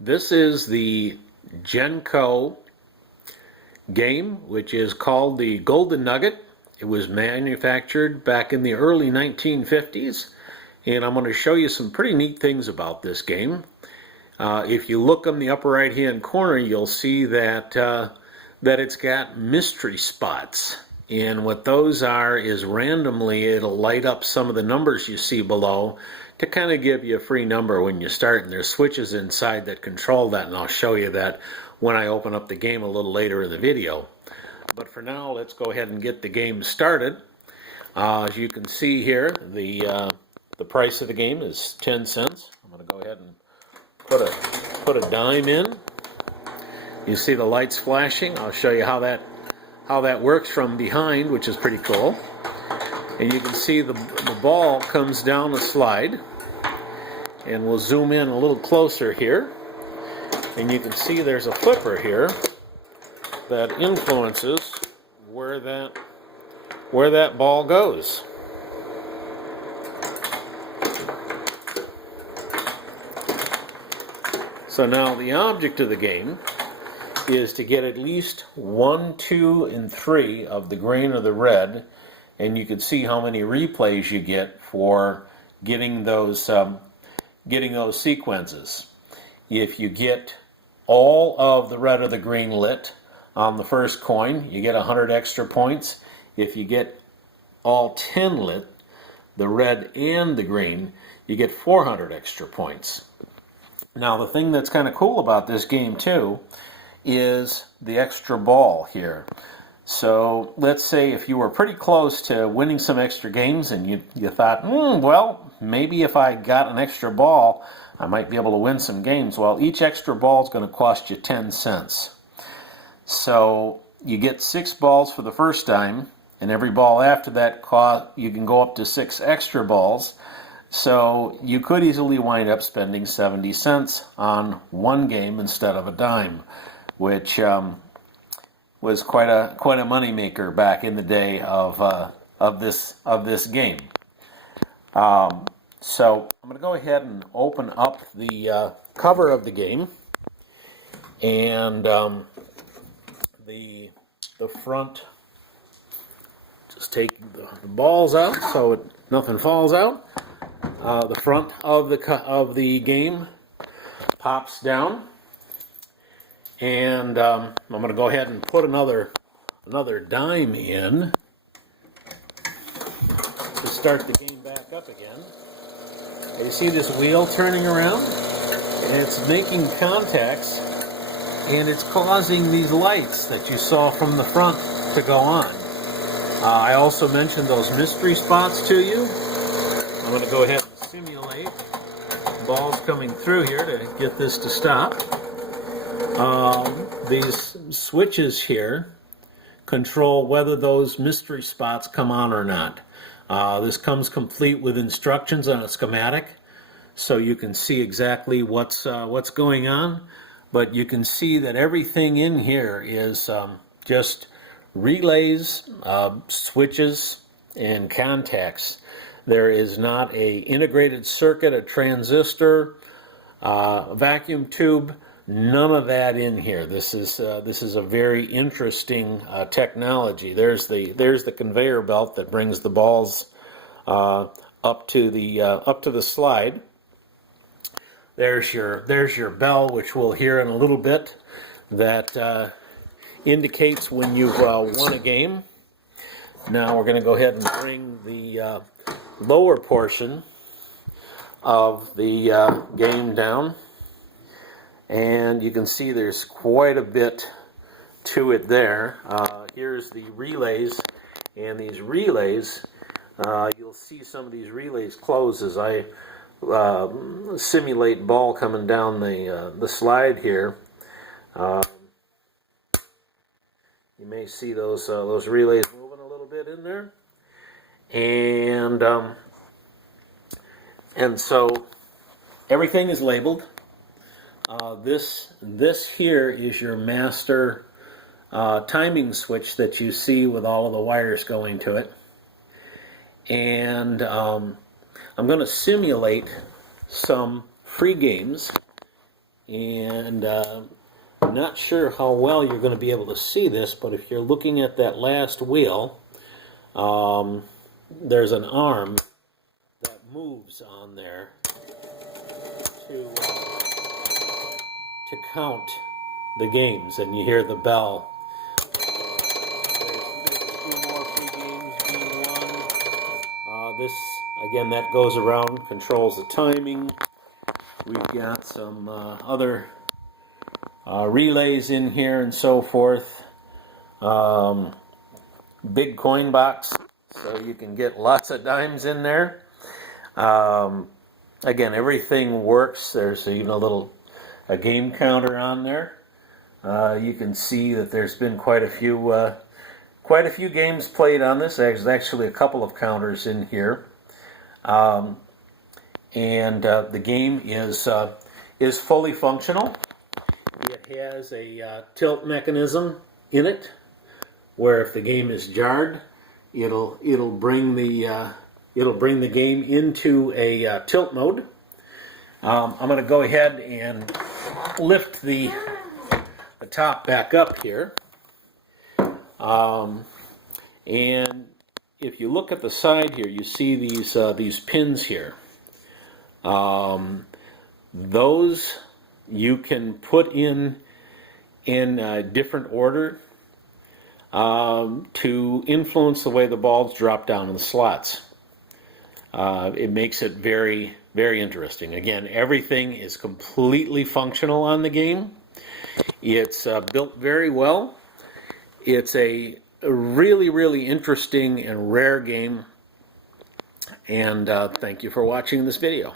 This is the Genco game, which is called the Golden Nugget. It was manufactured back in the early 1950s, and I'm going to show you some pretty neat things about this game. If you look in the upper right hand corner, you'll see that it's got mystery spots, and what those are is randomly it'll light up some of the numbers you see below to kind of give you a free number when you start, and there's switches inside that control that, and I'll show you that when I open up the game a little later in the video. But for now, let's go ahead and get the game started. As you can see here, the price of the game is 10 cents. I'm going to go ahead and put a dime in. You see the lights flashing. I'll show you how that works from behind, which is pretty cool. And you can see the ball comes down a slide, and we'll zoom in a little closer here, and you can see there's a flipper here that influences where that ball goes. So now the object of the game is to get at least 1, 2, and 3 of the green or the red, and you can see how many replays you get for getting those sequences. If you get all of the red or the green lit on the first coin, you get 100 extra points. If you get all 10 lit, the red and the green, you get 400 extra points. Now the thing that's kind of cool about this game too is the extra ball here. So let's say if you were pretty close to winning some extra games and you thought, well, maybe if I got an extra ball, I might be able to win some games. Well, each extra ball is going to cost you 10 cents. So you get 6 balls for the first time, and every ball after that you can go up to 6 extra balls. So you could easily wind up spending 70 cents on one game instead of a dime, which was quite a money maker back in the day of this game. So I'm going to go ahead and open up the cover of the game, and the front. Just take the balls out so nothing falls out. The front of the game pops down, and I'm going to go ahead and put another dime in to start the game back up again. You see this wheel turning around, and it's making contacts, and it's causing these lights that you saw from the front to go on. I also mentioned those mystery spots to you. I'm going to go ahead and simulate balls coming through here to get this to stop. These switches here control whether those mystery spots come on or not. This comes complete with instructions on a schematic, so you can see exactly what's going on. But you can see that everything in here is just relays, switches, and contacts. There is not a integrated circuit, a transistor, vacuum tube, none of that in here. This is a very interesting technology. There's the conveyor belt that brings the balls up to the slide. There's your bell, which we'll hear in a little bit, that indicates when you've won a game. Now we're going to go ahead and bring the lower portion of the game down, and you can see there's quite a bit to it there. Here's the relays, and these relays, you'll see some of these relays close as I simulate ball coming down the slide here. You may see those relays moving a little bit in there, and so everything is labeled. This here is your master timing switch that you see with all of the wires going to it, and I'm going to simulate some free games And I'm not sure how well you're going to be able to see this, but if you're looking at that last wheel, there's an arm that moves on there to count the games, and you hear the bell. There's 2 more free games being won. This, again, that goes around, controls the timing. We've got some other relays in here and so forth. Big coin box, so you can get lots of dimes in there. Again, everything works. There's even a game counter on there. You can see that there's been quite a few games played on this. There's actually a couple of counters in here, and the game is fully functional. It has a tilt mechanism in it, where if the game is jarred, it'll bring the game into a tilt mode. I'm going to go ahead and lift the top back up here, and if you look at the side here, you see these pins here. Those you can put in a different order to influence the way the balls drop down in the slots. It makes it very, very interesting. Again, everything is completely functional on the game. It's built very well. It's a really, really interesting and rare game. And thank you for watching this video.